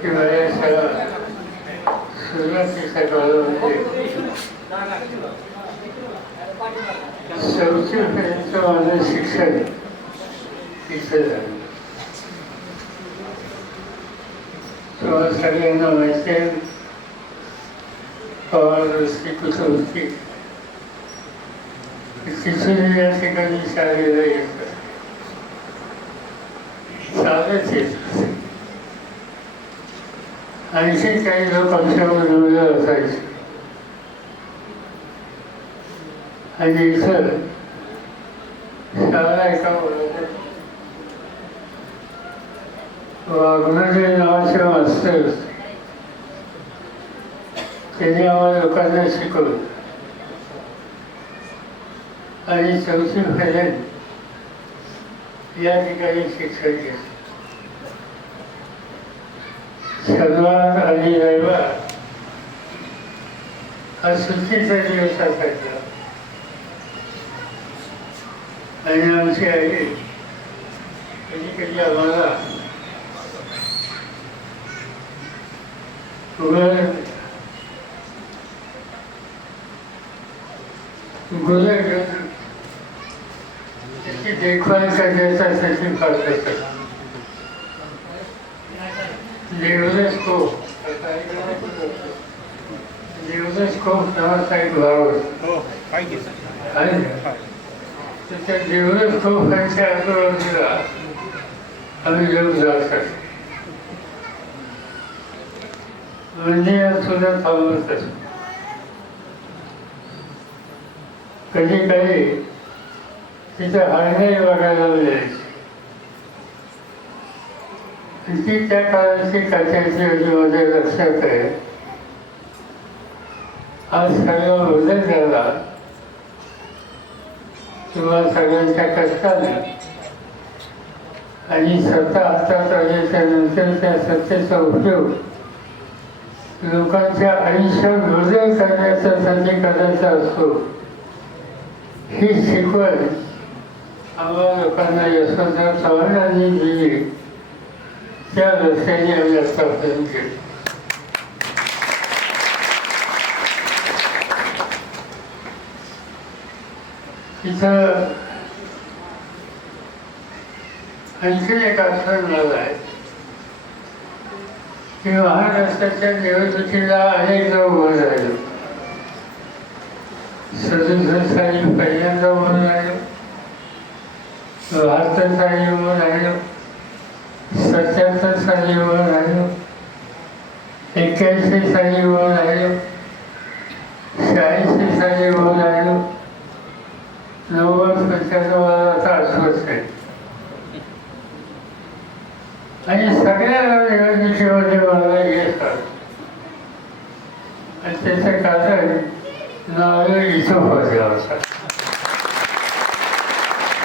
किंवा या सगळं सुरुवातीच्या काळामध्ये चौथीपर्यंत माझं शिक्षण तिथं झालं तेव्हा सगळ्यांना माहिती आहे पवार रस्ते कुठं होती तिथून या ठिकाणी शाळेला येतात चालत येत आणखी काही लोक आमच्यावर जुळलं असायचे आणि इथं शाळा एका वर्गात वाघनोजी नावाचे मास्तर त्यांनी आम्हाला लोकांना शिकवलं आणि चौथी पर्यंत या ठिकाणी शिक्षण घेतलं शनिवार आणि रविवार हा सुट्टीचा दिवस असायचा आणि आमची आई कधी कधी आम्हाला वर गुन्हे घेऊन त्याची देखभाल करण्यासाठी करत लिव्हरेस्कोप लिव्हरेस्कोप नावाचा एक भाव आहे. हो पाहिजे आहे ना? तर आम्ही लोक जात म्हणजे या सुद्धा थांबवत असतो कधी काही तिथं हळदी वागायला मिळायची ती त्या काळाची काचांची अशी माझ्या लक्षात आहे? आज सगळा बदल झाला. किंवा सगळ्यांच्या कष्टाने. आणि सत्ता हातात आल्याच्यानंतर त्या सत्तेचा उपयोग लोकांच्या आयुष्य बदल करण्यासाठी करायचा असतो. ही शिकवण आम्हाला लोकांना यशवंतराव चव्हाणांनी दिली. त्या रस्त्याने आम्ही आतापर्यंत गेलो तिथं आणखी एक आठवण झाला आहे की महाराष्ट्राच्या निवडणुकीला अनेकदा उभं राहिलो सदुसष्ट साली पहिल्यांदा उभं राहिलो बहात्तर साली उभं राहिलो सत्याहत्तर साली आहे. राहिलो एक्क्याऐंशी साली उभं राहिलो शहाऐंशी साली उभं राहिलो नव्वद पंच्याण्णव मला आता आहे. आणि सगळ्या निवडणुकीमध्ये मला यश आणि त्याचं कारण नाव इथं होता होता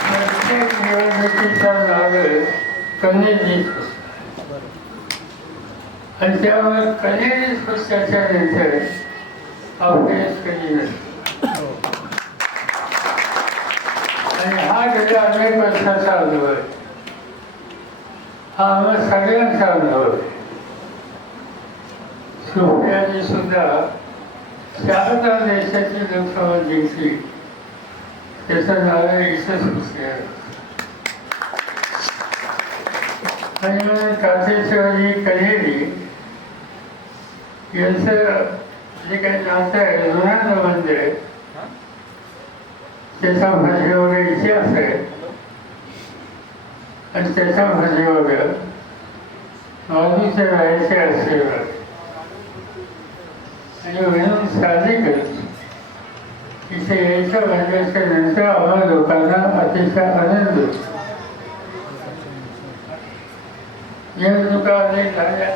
प्रत्येक निवडणुकीचा कनेरी आणि त्यामुळे कनेरी पुस्तकाच्या नंतर अपयश कधी आणि हा गेल्या अनेक वर्षाचा अनुभव. आहे हा आम्हा सगळ्यांचा अनुभव आहे. सोफियाने सुद्धा शारदा देशाची लोकसभा जिंकली. त्याचं नाव आहे इथंच पुस्तक आणि मग कातेश्वरी कनेरी यांचं जे काही नातं आहे जुनाचं मंदिर आहे त्याचा माझ्यावर इतिहास आहे आणि त्याचा माझ्यावर माणूस राहायचे आशीर्वाद आणि म्हणून साहजिकच इथे यायचं म्हणल्याच्या नंतर आम्हा लोकांना अतिशय आनंद होतो هن جو کا هين تنه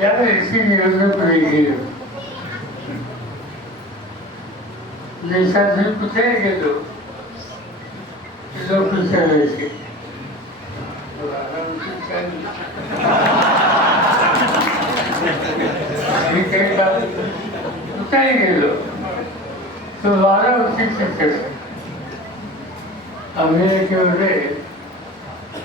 يان هي سيني يوزو پري هي نيشا شي کٿي هجي دو سيو کٿي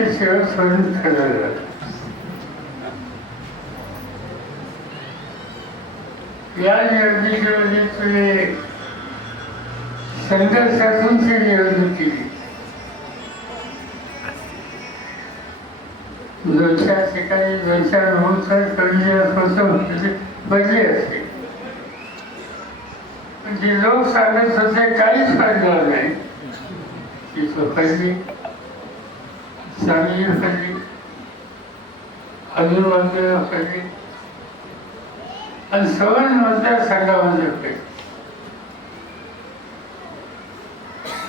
सांगायचं सेवा शेवट सोडून ठरवलं या निवडणुकीमध्ये संघर्षातून संघर्षातूनची निवडणूक केली. दोन चार ठिकाणी दोन चार मोठं कमी असं बदली असते. जे लोक सांगत होते काहीच फायदा नाही. ती पकडली चांगली आणि सवण मतदारसंघामध्ये पडली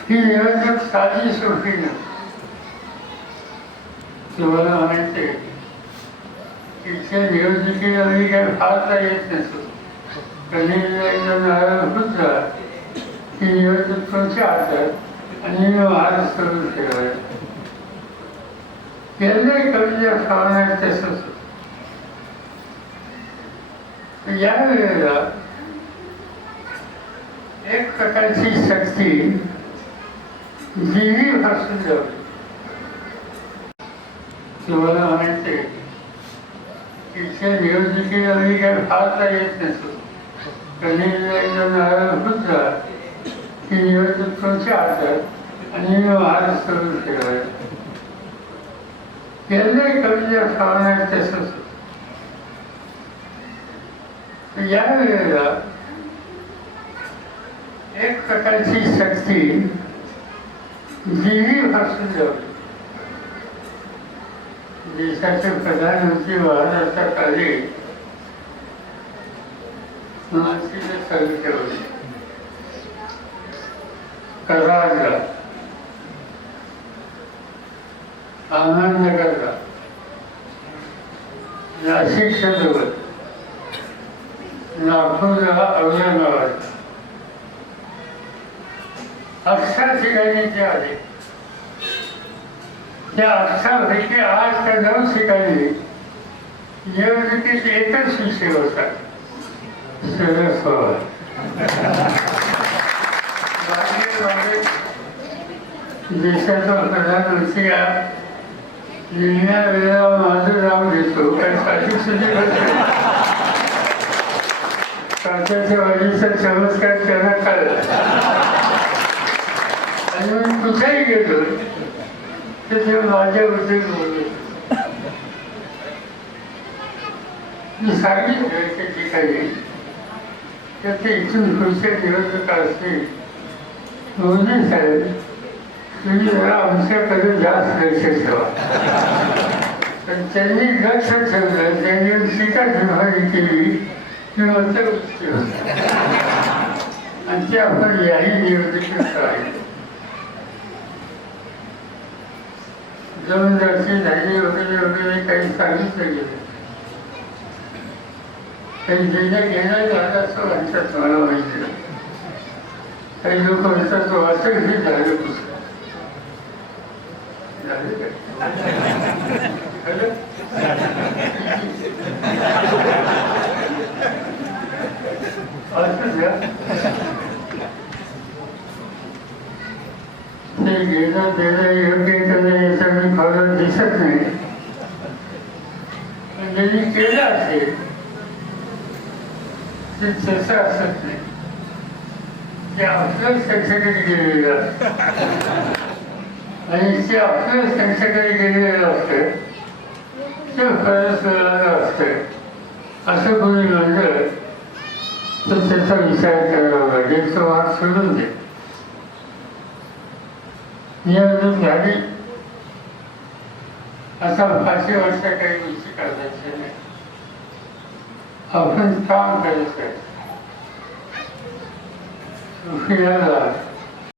ही साधी तुम्हाला म्हणायचे इथल्या निवडणुकीला मी काय फारता येत नसतो. कधी एकदा नारळ होता की निवडणूक तुमच्या हातात आणि मी महाराष्ट्र ठेवायचं कविता भावना तसंच. होतं. या वेळेला एक प्रकारची शक्ती जीवी पासून जावी तुम्हाला म्हणायचे तिथे निवडणुकीला आम्ही काय फारता येत नसतो. कधी एकदा नारळ होता की निवडणूक तुमच्या हातात आणि मी महाराष्ट्र ठेवायचं எல்லை कविता भावना या वेळेला एक प्रकारची शक्ती जीवी पासून जावी. देशाचे प्रधानमंत्री महाराष्ट्रा काळी मानसीचे सभेचे होते. कराडला. नाशिकच्या जवळ नागपूरला औरंगाबाद अठरा ठिकाणी ते आले. त्या अठरापैकी आज त्या नऊ ठिकाणी निवडणुकीत एकच विषय होता. शरद पवार देशाचा प्रधानमंत्री निर्णया वेळेला माझं नाव घेतो कारण साधी सुधी काचाच्या वाढीचा चमत्कार त्यांना कळला आणि मी कुठेही गेलो तर ते माझ्याबद्दल बोलत मी सांगितलं त्या ठिकाणी तर ते इथून पुढच्या निवडणुका असतील मोदी साहेब तुम्ही जरा आमच्याकडे जास्त लक्ष ठेवा पण त्यांनी लक्ष ठेवलं त्यांनी टीका निर्माणी केली की मत आणि ते आपण याही निवडणुकीत राहील जमीनदारची झाली वगैरे वगैरे काही सांगितलं गेलं काही देणं घेणं झालं असं म्हणतात मला माहिती नाही. काही लोक म्हणतात तो असं हे झालं पुस्तक झालं ते घेणं देणं योग्य करणं याच्याकडे दिसत नाही पण केलं असेल ते तसं असत नाही. ते आपलं गेलेलं असतं आणि ते आपलं त्यांच्याकडे गेलेलं असतं ते खरंच मिळालं असतं असं कोणी म्हणलं तर त्याचा विचार करावा लागेल तो भाग सोडून दे निवडणूक झाली आता फाशी वर्ष काही गोष्टी करायच्या नाही आपण काम करायचं उशिराला